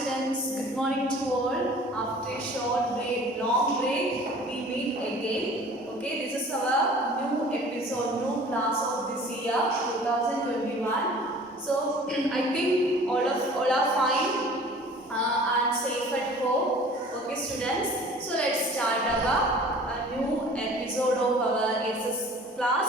students, good morning to all. After a short break, long break, we meet again. Okay, this is our new episode, new class of this year, 2021. So I think all are fine and safe at home. Okay, students. So let's start our new episode of our SS class.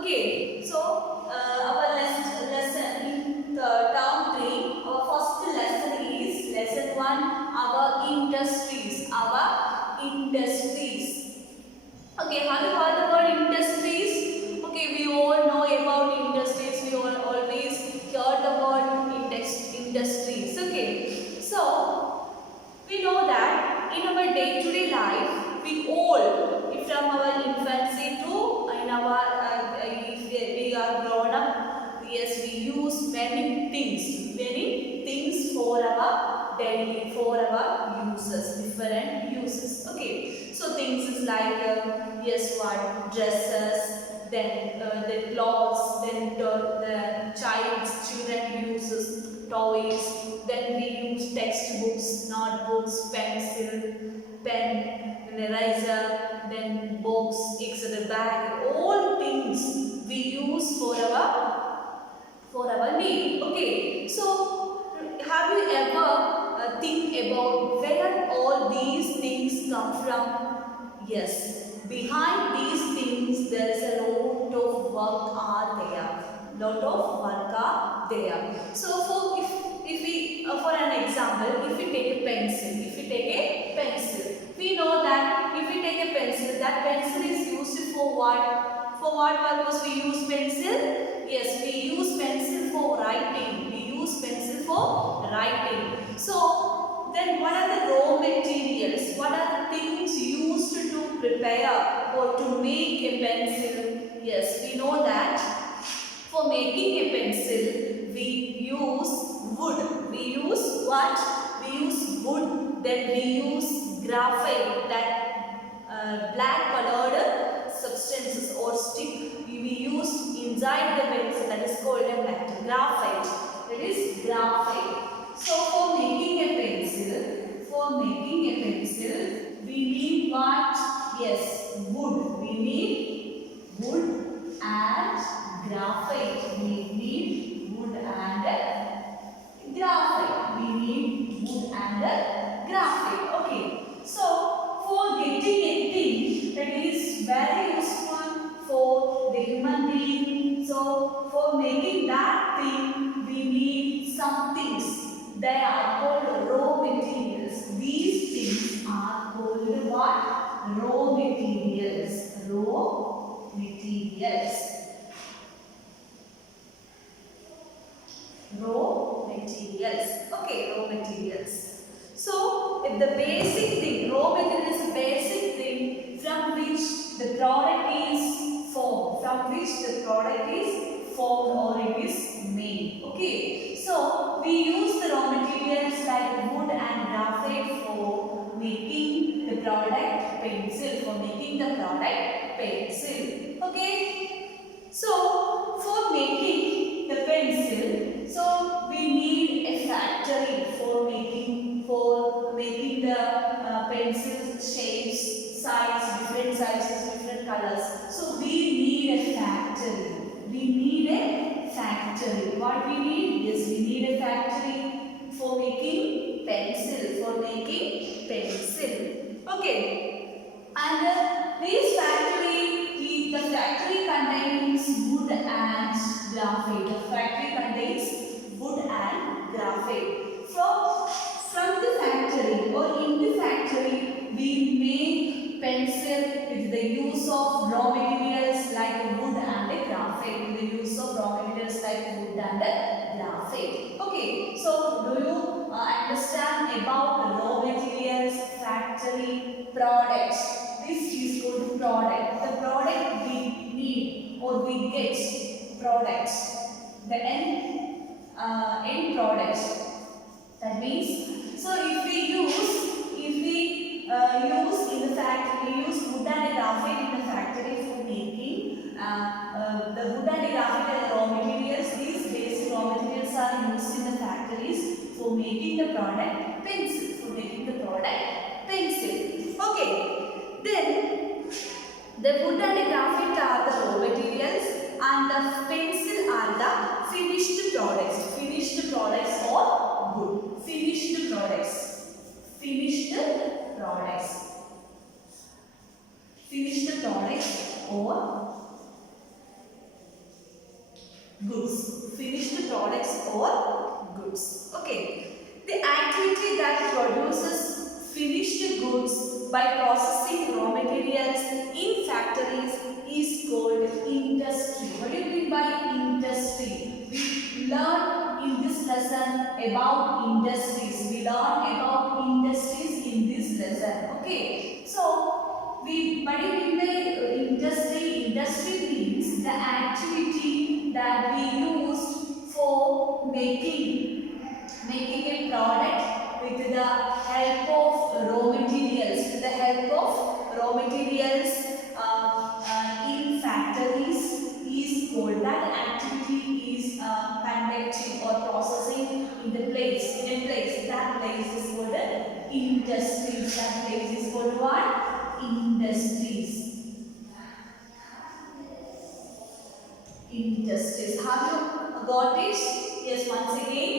Okay, so our lesson in the term 3, our first lesson is lesson 1, our industries. Our industries. Okay, have you heard about industries? Okay, we all know about industries. We all always heard about industries. Okay, so we know that in our day-to-day life, we all, from our infancy to in our if we are grown up, yes, we use many things for our daily, for our uses, different uses. Okay, so things is like yes, what dresses, then the clothes, then children uses toys, then we use textbooks, notebooks, pencil, pen, eraser, then box, etc. bag, all things we use for our need. Okay, so have you ever think about where all these things come from? Yes, behind these things there is a lot of work are there. Lot of work are there. So if we for an example, if we take a pencil, we know that if we take a pencil, that pencil is used for what? For what purpose we use pencil? Yes, we use pencil for writing. We use pencil for writing. So then what are the raw materials? What are the things used to prepare or to make a pencil? Yes, we know that for making a pencil, we use wood. We use what? We use wood. Then we use graphite, that black colored substances or stick. We use inside the pencil, that is called a metal. Graphite. That is graphite. So for making a pencil, we need what? Yes, wood. We need wood and graphite. We need wood and graphite. We need wood and graphite. Okay. So for getting a thing that is very useful for the human being. So for making that thing, we need some things. They are called raw materials. These things are called what? Raw materials. Raw materials. Raw materials. Okay, raw materials. So, if the basic thing, raw material is the basic thing from which the product is formed, or it is made. Okay, so we use the raw materials like wood and graphite for making the product pencil, Okay, so for making the pencil, so we need a factory for making the pencil shapes, different sizes, different colors. So we need a factory. What we need? Yes, we need a factory for making pencil. Okay, and this factory, the factory contains wood and graphite. From the factory or in the factory, we make pencil with the use of raw materials like wood and graphite. Okay, so do you understand about the raw materials, factory, products? This is called product. The product we need or we get products. The end products. That means, so if we use in the factory, we use wood and graphite in the factory for making the wood and graphite and raw materials. These basic raw materials are used in the factories for making the product pencil. For making the product pencil. Okay. Then the wood and the graphite are the raw materials and the pencil are the finished products. Finished products or good. Finished products. Finished products. Finished products or goods. Finished products or goods. Okay. The activity that produces finished goods by processing raw materials in factories is called industry. What do you mean by industry? We learn in this lesson about industries. We learn about industries in this lesson. Okay. So, what do you mean by industry? Industry means the activity that we use for making a product with the help of raw materials. With the help of raw materials in factories is called, that activity is conducting or processing in a place. That place is called industries. That place is called what? Industries. Industries. Have you got it? Yes, once again.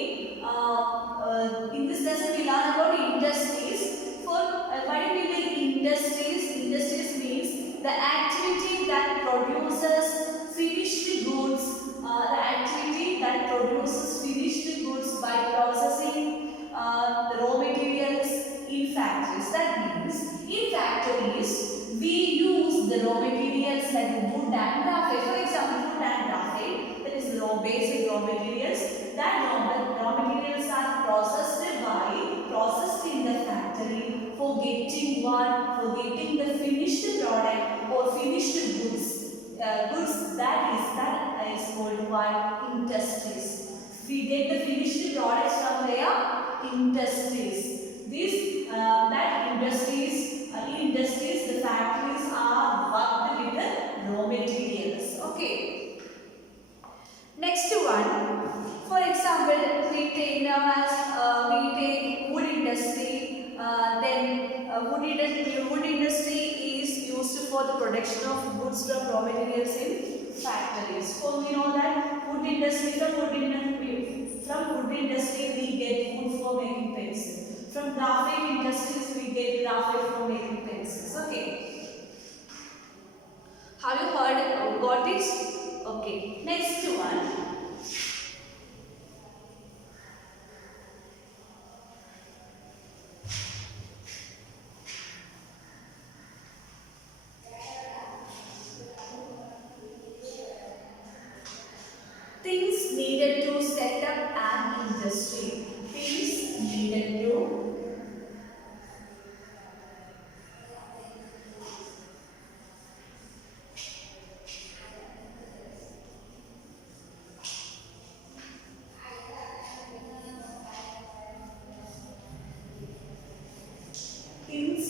In this lesson we learn about industries. For what do you mean industries? Industries means the activity that produces finished goods. The activity that produces finished goods by processing the raw materials in factories. That means in factories we use the raw materials like wood and graphite. For example, wood and graphite, that is the basic raw materials. That raw materials are processed in the factory for getting what? For getting the finished product or finished goods. Goods that is called what? Industries. We get the finished products from their industries. These that industries, in industries, the factories are worked with the raw materials. Okay. Next one. For example, we take wood industry. Wood industry is used for the production of goods from raw materials in factories. So we know that from wood industry we get wood for making pencils. From graphite industries we get graphite for making pencils. Okay. Have you heard? Got it? Okay. Next one. Things needed to set up an industry. Things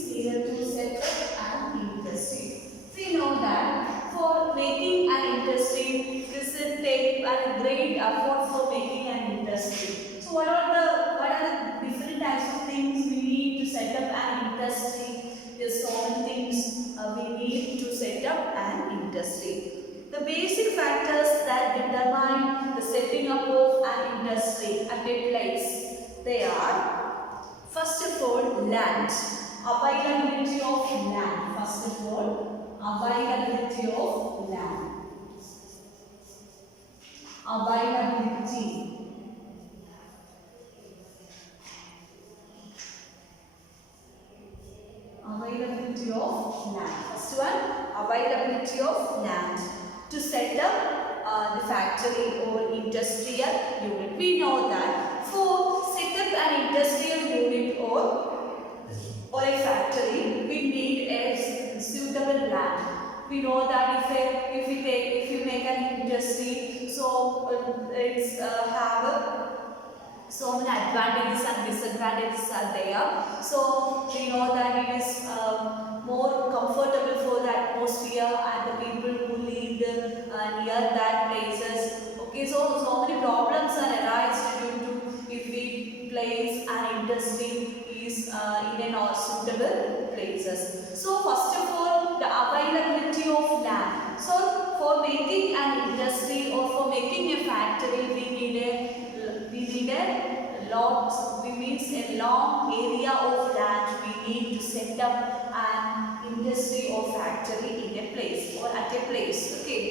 needed to set up an industry. We know that for making an industry, this will take a great effort for making an industry. So what are the different types of things we need to set up an industry? There's so many things we need to set up an industry. The basic factors that determine the setting up of an industry at a place, they are, first of all, land. Availability of land. First of all, availability of land. Availability. Availability of land. First one, availability of land to set up the factory or industrial unit. We know that for set up an industrial unit or a factory, we need a suitable land. We know that if you make an industry, so it's have so many advantages and disadvantages are there. So we know that it is more comfortable for the atmosphere and the people who live near that places. Okay, so many problems are arised due to if we place and industry is in a not suitable places. So first of all, the availability of land. So for making an industry or for making a factory, we need a lot. We means a long area of land. We need to set up an industry or factory in a place or at a place. Okay.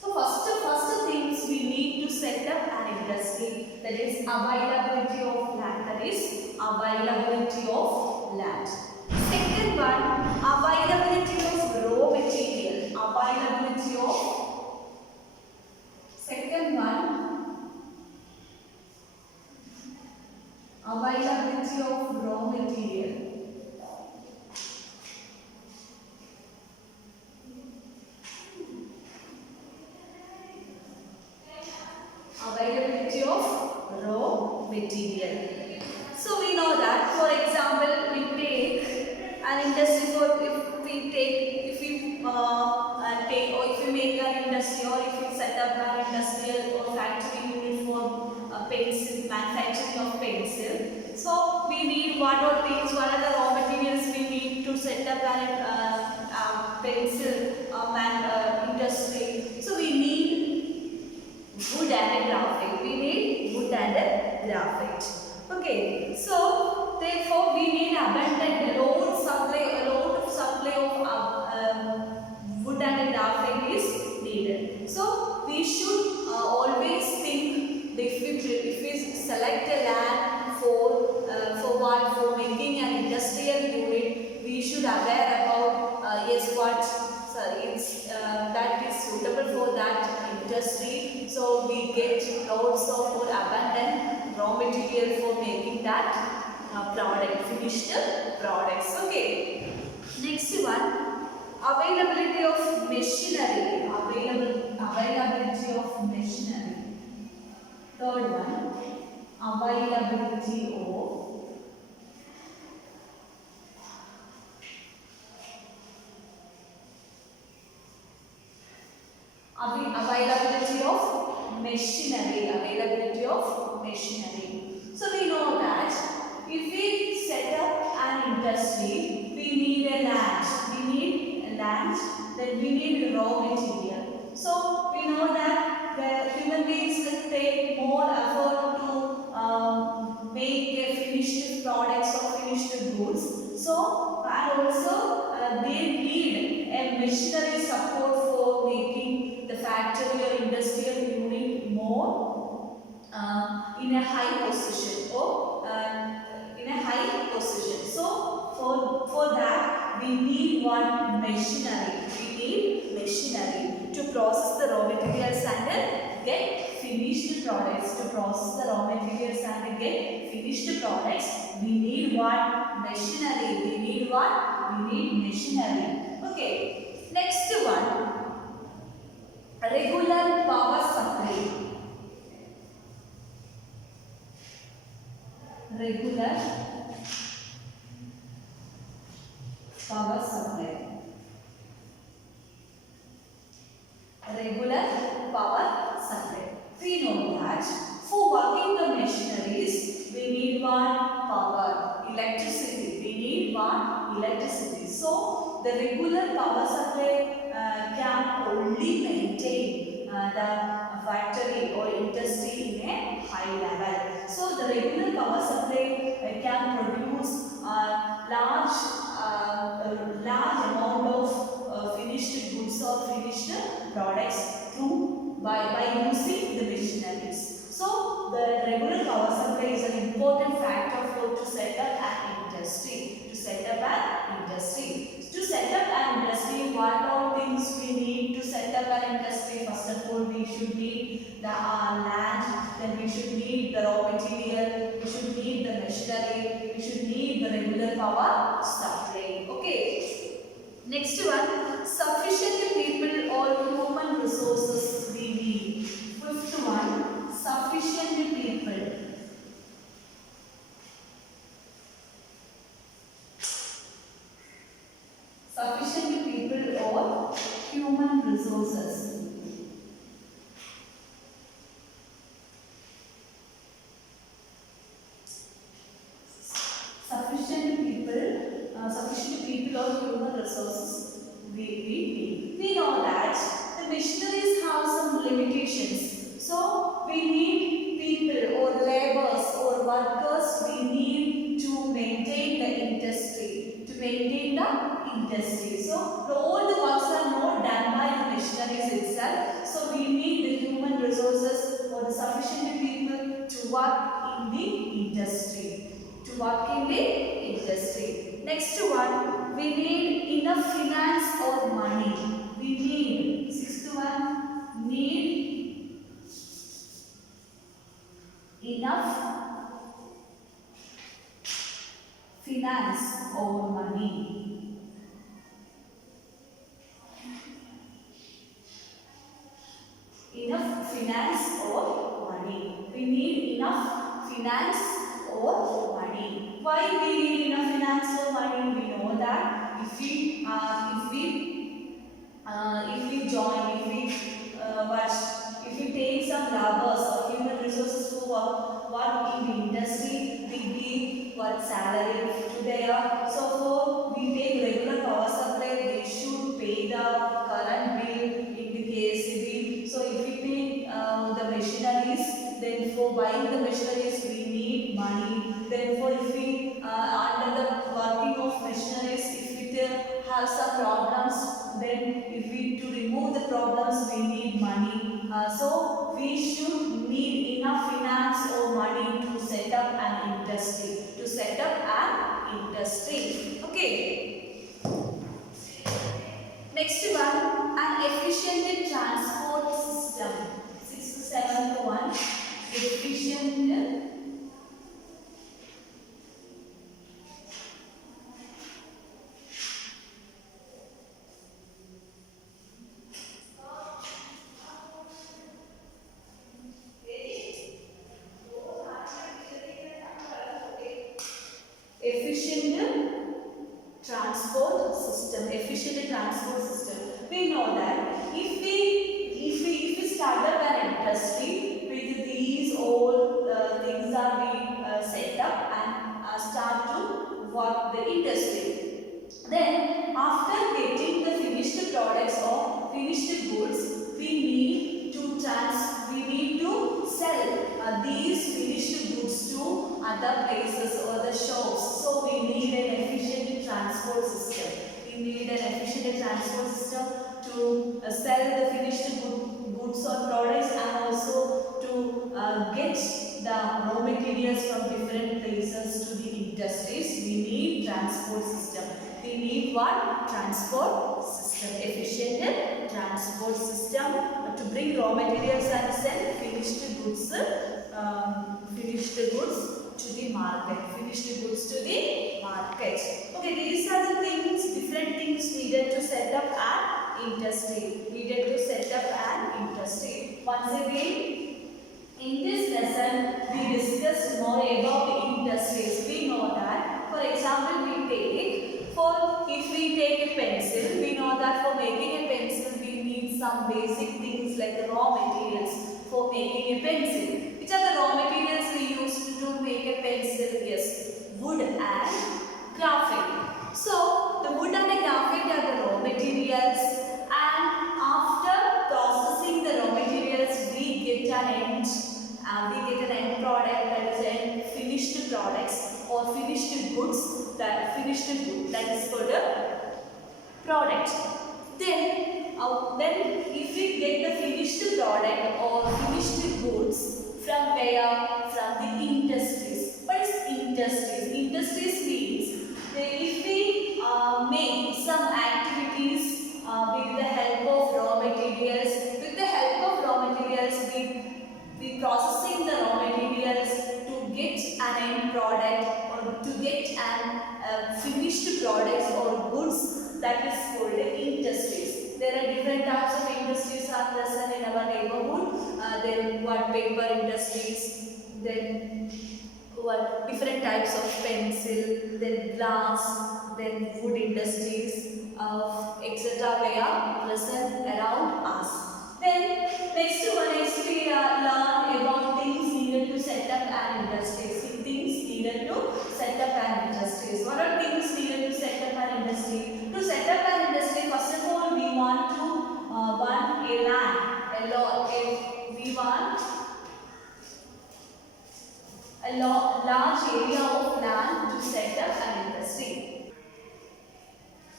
So first things we need to set up an industry, that is availability of land. That is availability of land. Second one, availability of raw material. Availability of second one, availability of raw material. Availability of raw material. So we know that, for example, we take an industry for if we make an industry, or if we set up an industrial or factory unit for pencil, manufacturing of pencil. So we need what are the raw materials we need to set up an pencil industry. So we need wood and graphite. We need wood and graphite. Okay, so therefore we need abundant a lot of supply of wood and graphite is needed. So we should always think if we select a land for making an industrial unit, we should aware about that is suitable for that industry. So we get lots of more abundant raw material for making that finished products. Okay. Next one, availability of machinery. Availability of machinery. Third one, availability of availability of machinery. Availability of machinery. So we know that if we set up an industry, we need a land. Then we need raw material. So we know that the human beings take more effort to make a finished products or finished goods. So and also they need a machinery support for making the factory or industrial unit more in a high position or in a high position. So for that we need one machinery. We need machinery to process the raw materials and get finished products. To process the raw materials and get finished products, we need one machinery. We need machinery. Okay. Next one, regular power supply. Regular power supply. Regular power supply. We know that for working the machineries, we need one power, electricity. We need one electricity. So the regular power supply can only maintain the factory or industry in a high level. So the regular power supply can produce large amount of finished goods or finished products by using the machineries. So the regular power supply is an important factor to set up an industry. To set up an industry, what all things we need to set up an industry? First of all, we should need the land, then we should need the raw material, we should need the machinery, we should need the regular power supply. Okay. Next one, sufficient people or human resources we need. Fifth one, sufficient people. Sufficient people or human resources. sufficient people or human resources we need. We know that the machineries have some limitations. So we need people or laborers or workers. We need to maintain the industry. To maintain the industry. So all the works are not done by the machineries itself. So we need the human resources or the sufficient people to work in the industry. To work in the industry. Next one, we need enough finance or money. We need, sixth one, need enough finance or money. Enough finance or money. We need enough finance or money. Why we need enough finance or money? We know that if we join, if we take some laborers or human resources who work in the industry, we give what salary to their. So for we take regular power supply, they should pay the current bill in the KSCB. So if we take the machineries, then for buying the machineries we need money. Therefore, if we under the working of machineries, if it have some problems, then if we to remove the problems we need money. So we should need enough finance or money to set up an industry. To set up an industry. Okay. Next one, an efficient transport system. 6th, 7th one, efficient transport system. Efficient transport system. We know that if we start up an industry with these all things that we set up and start to work the industry, then after getting the finished products or finished goods, we need to sell these finished goods to other places or the shops. So we need an efficient transport system. We need an efficient transport system to sell the finished goods or products, and also to get the raw materials from different places to the industries. We need transport system. We need what? Transport system. Efficient transport system to bring raw materials and sell finished goods to the market. Finished goods to the market. Okay, these are the things, different things needed to set up an industry. Once again, in this lesson, we discussed more about industries. We know that, for example, if we take a pencil, we know that for making a pencil, we need some basic things like the raw materials for making a pencil. Which are the raw materials we use to make a pencil? Yes, wood and graphite. So, the wood and the graphite are the raw materials, and after processing the raw materials, we get an end product, that is end finished products or finished goods. That is called a product. Then if we get the finished product or finished goods from where? From the industries. What is industries? Industries means that if we make some activities with the help of raw materials, we processing the raw materials to get an end product or to get an finished products or goods, that is called industries. There are different types of industries are present in our neighborhood. Then what paper industries, then what different types of pencil, then glass, then wood industries, etc. They are present around us. Then next one is we learn about things needed to set up an industry. Things needed to set up an industry. What are things needed to set up large area of land to set up an industry.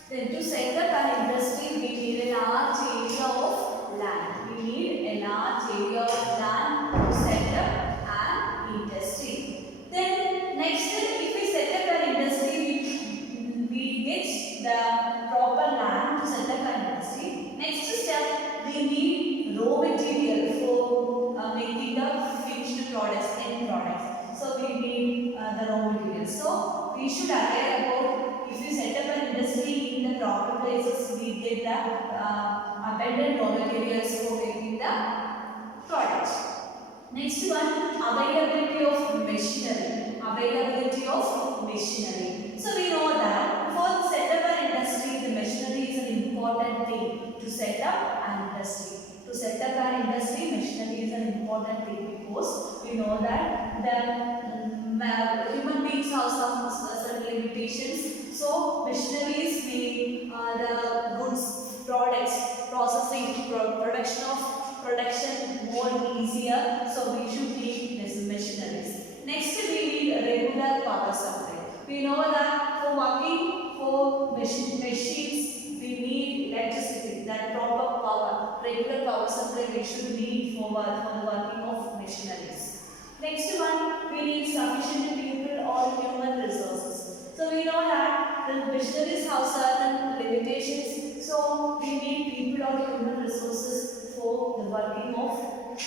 Then to set up an industry, we need a large area of land. We need a large area of land to set up an industry. Then next, if we set up an industry, we get the proper land to set up an industry. Next step, we need raw material for making the finished products, end products. So we need the raw material. So we should aware about, if you set up an industry in the proper places, we get the abundant raw materials for making the products. Next one, availability of machinery. Availability of machinery. So we know that for set up an industry, the machinery is an important thing to set up an industry. To set up an industry, machinery is an important thing because we know that the human beings have some certain limitations. So machineries make the goods, products, processing, production more easier. So we should need these machineries. Next, we need a regular power supply. We know that for working for machines, we need electricity, that proper power, regular power supply we should need for the working of machineries. Next one, we need sufficient people or human resources. So we know that the machineries have certain limitations. So we need people or human resources for the working of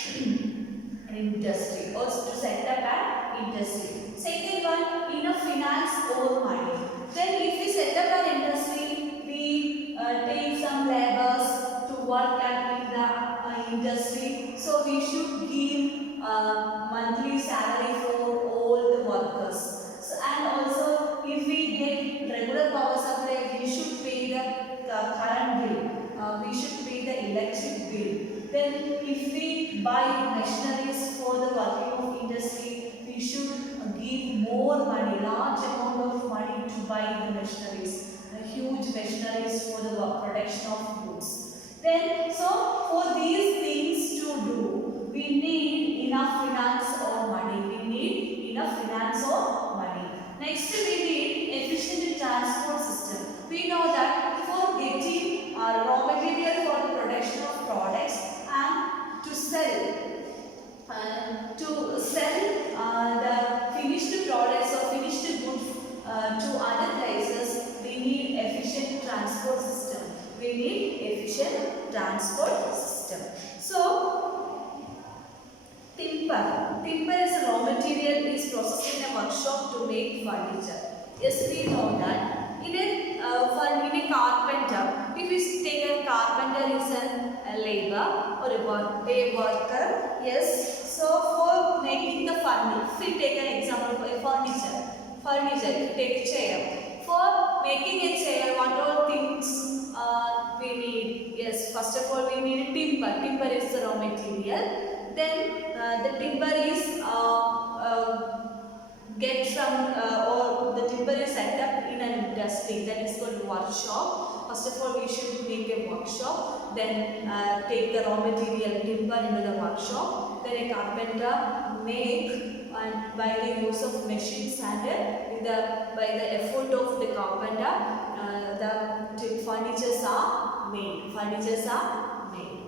an industry or to set up an industry. Second one, enough finance or money. Then if we set up an industry, we take some laborers to work at the industry. So we should give monthly salary for all the workers. So, and also if we get regular power supply, we should pay the current bill. We should pay the electric bill. Then if we buy machineries for the working of industry, we should give more money, large amount of money to buy the machineries, the huge machineries for the production of goods. Then, so for these things to do, we need enough finance or money. We need enough finance or money. Next, we need efficient transport system. We know that for getting raw material for the production of products and to sell the finished products or finished goods to other places, we need efficient transport system. We need efficient transport system. So, timber. Timber is a raw material is processed in a workshop to make furniture. Yes, we know that. In a carpenter, if we take a carpenter is a labor or a worker, yes. So for making the furniture, if we take an example for a furniture, take a chair. For making a chair, what all things we need? Yes, first of all we need a timber. Timber is the raw material. Then the timber is get from or the timber is set up in an industry, that is called workshop. First of all we should make a workshop, then take the raw material timber into the workshop, then a carpenter make, and by the use of machines and by the effort of the carpenter the furnitures are made.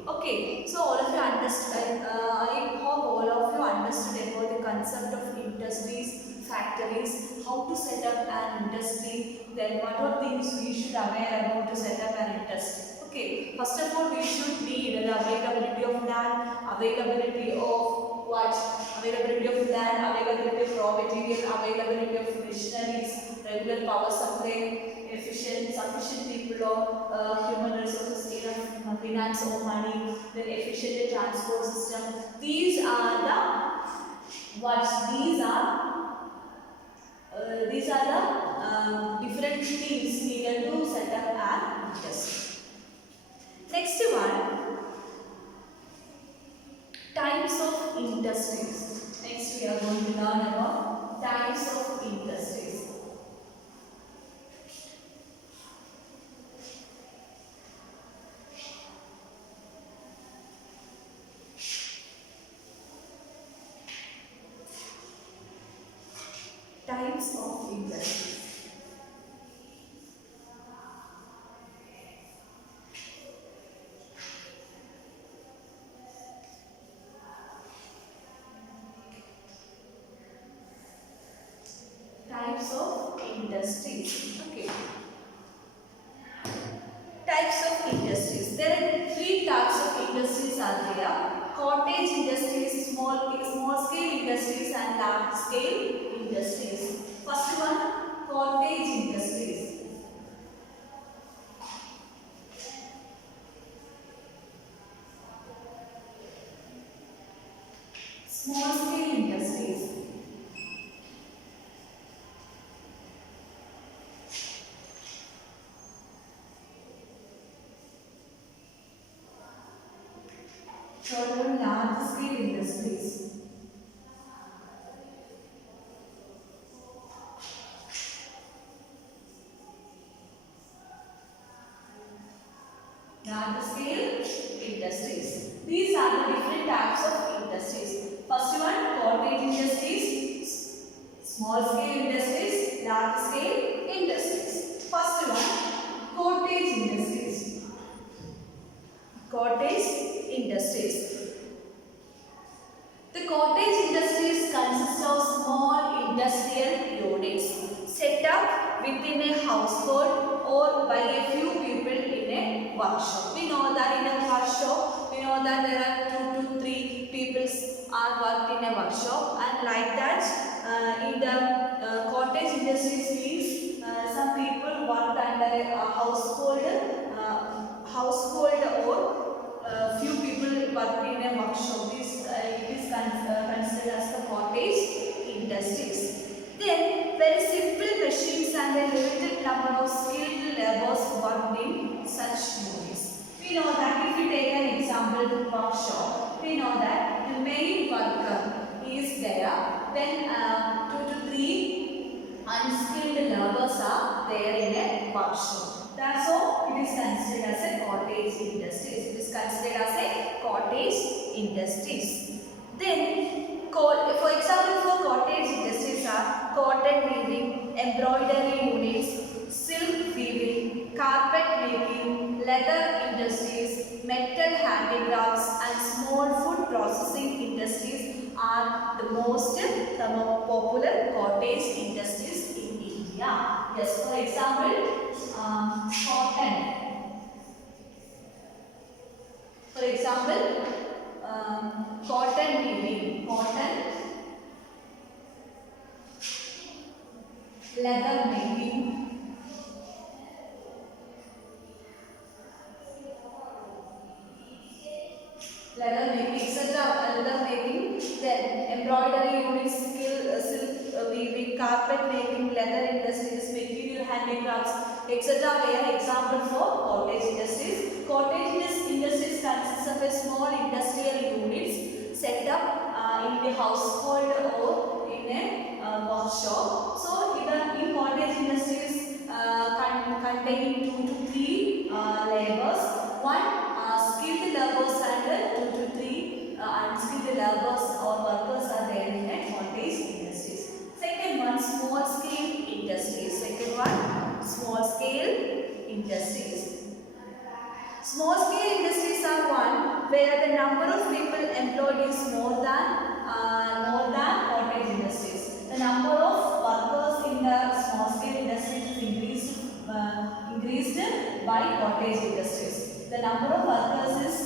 Okay, so all of you understood. I hope all of you understood about the concept of industries, factories, how to set up an industry, then what are things we should aware about to set up an industry. Okay, first of all we should need the availability of land, availability of what? Availability of land, availability of raw material, availability of machineries, regular power supply, sufficient people or human resources, enough finance or money, then efficient transport system. These are the different things needed to set up an industry. Next one, types of industries. Next we are going to learn about types of industries. types of industries. Types of industries. Okay. Types of industries. There are three types of industries are there. Cottage industries, small scale industries and large scale industries. First one, cottage industries. Small scale industries. Third one, large scale industries. Large scale industries. These are the different types of industries. First one, cottage industries, small scale industries, large scale industries. First one, cottage industries. Cottage industries. The cottage industries consist of small industrial units set up within a household or by a few people in a workshop. We know that in a workshop, we know that there are 2 to 3 people are worked in a workshop, and like that in the cottage industries means some people worked under a household or few people work in a workshop. This it is considered as the cottage industries. Then very simple machines and a limited number of skilled laborers worked in such units. We know that if we take an example to workshop, we know that the main worker is there. Then 2 to 3 unskilled laborers are there in a workshop. That's all it is considered as a cottage industries. It is considered as a cottage industries. Then, for example, for cottage industries are cotton weaving, embroidery units, silk weaving, carpet making, leather industries, metal handicrafts, and small food processing industries are the most popular cottage industries in India. Yes, for example, cotton. For example, cotton weaving, cotton, leather making, etc. Leather making, then embroidery units, silk weaving, carpet making, leather industries, material handicrafts, etc. They are example for cottage industries. Cottage industries consists of a small industrial units set up in the household or in a workshop. So, in cottage industries contain 2 to 3 laborers, one skilled laborers and 2 to 3 unskilled laborers or workers are there in a cottage industries. Second one, small scale industries. Second one, small scale industries. Small scale industries are one where the number of people employed is more than cottage industries. The number of workers in the small scale industries is increased by cottage industries. The number of workers is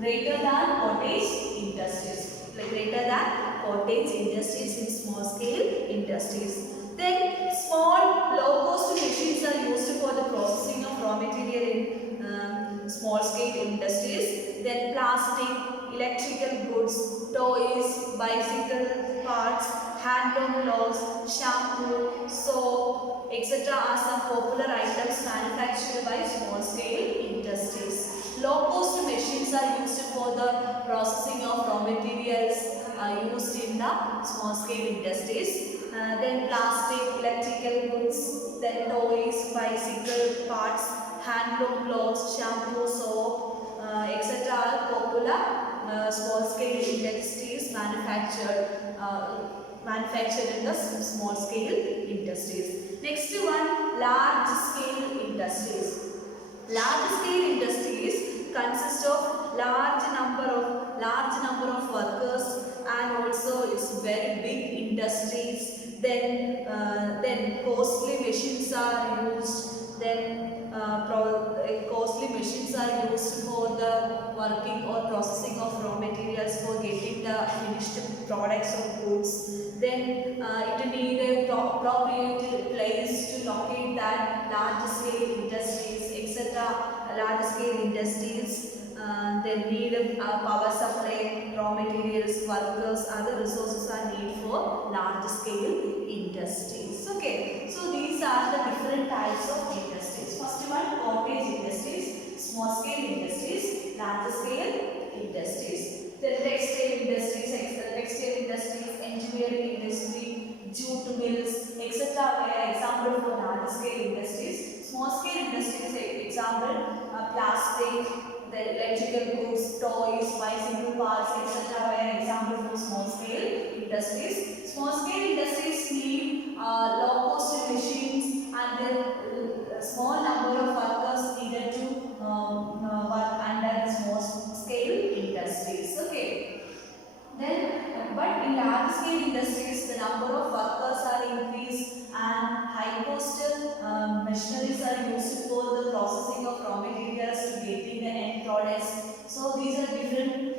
greater than cottage industries. Greater than cottage industries in small scale industries. Then small low-cost machines are used for the processing of raw material in small scale industries. Then plastic, electrical goods, toys, bicycle parts, handloom clothes, shampoo, soap, etc. are some popular items manufactured by small scale industries. Low-cost machines are used for the processing of raw materials used in the small scale industries. Then plastic, electrical goods, then toys, bicycle parts, handloom clothes, shampoo, soap, etc. are popular small scale industries manufactured in the small scale industries. Next one, large scale industries. Large scale industries consist of large number of workers, and also it's very big industries. Then costly machines are used. Then costly machines are used for the working or processing of raw materials for getting the finished products or goods. Then it need a appropriate place to locate that large scale industries, etc. Large scale industries. They need power supply, raw materials, workers, other resources are needed for large scale industries. Okay, so these are the different types of industries. First one, cottage industries, small scale industries, large scale industries. Then textile industries, engineering industry, jute mills, etc. were example for large scale industries. Small scale industries, example, plastic, the electrical goods, toys, bicycle parts, etc. were example for small scale industries. Small scale industries need low cost machines, and then small number of workers needed to work under the small scale industries. Okay. Then, but in large scale industries, the number of workers are increased and high cost machineries are used for the processing of raw materials to getting the end products. So these are different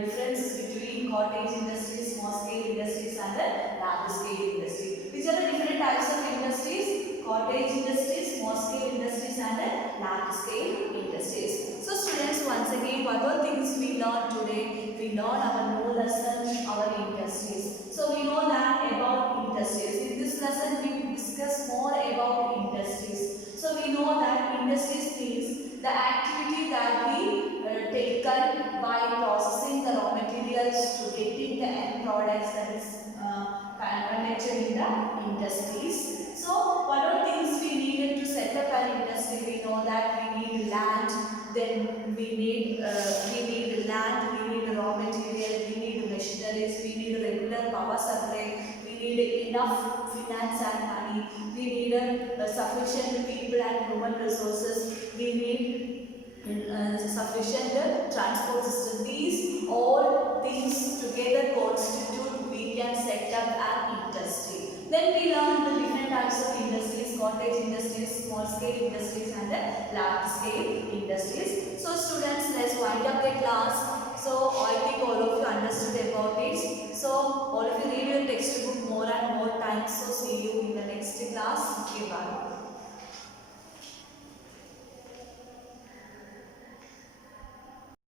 differences between cottage industries, small scale industries, and the large scale industry. These are the different types of industries: cottage industries, small scale industries, and the large scale industries. So students, once again, what are things we learned today? We learn our new lesson, our industries. So we know that about industries. In this lesson, we discuss more about industries. So we know that industries means the activity that we taken by processing the raw materials to getting the end products, that is manufactured in the industries. So what are things we needed to set up an industry? We know that we need land, then we need land, we need raw material, we need machineries, we need regular power supply, we need enough finance and money, we need sufficient people and human resources, we need sufficient transport system. These all things together constitute we can set up an industry. Then we learn the different types of industries: cottage industries, small scale industries, and the large scale industries. So students, let's wind up the class. So I think all of you understood about it. So all of you read your textbook more and more times. So see you in the next class. Okay, bye.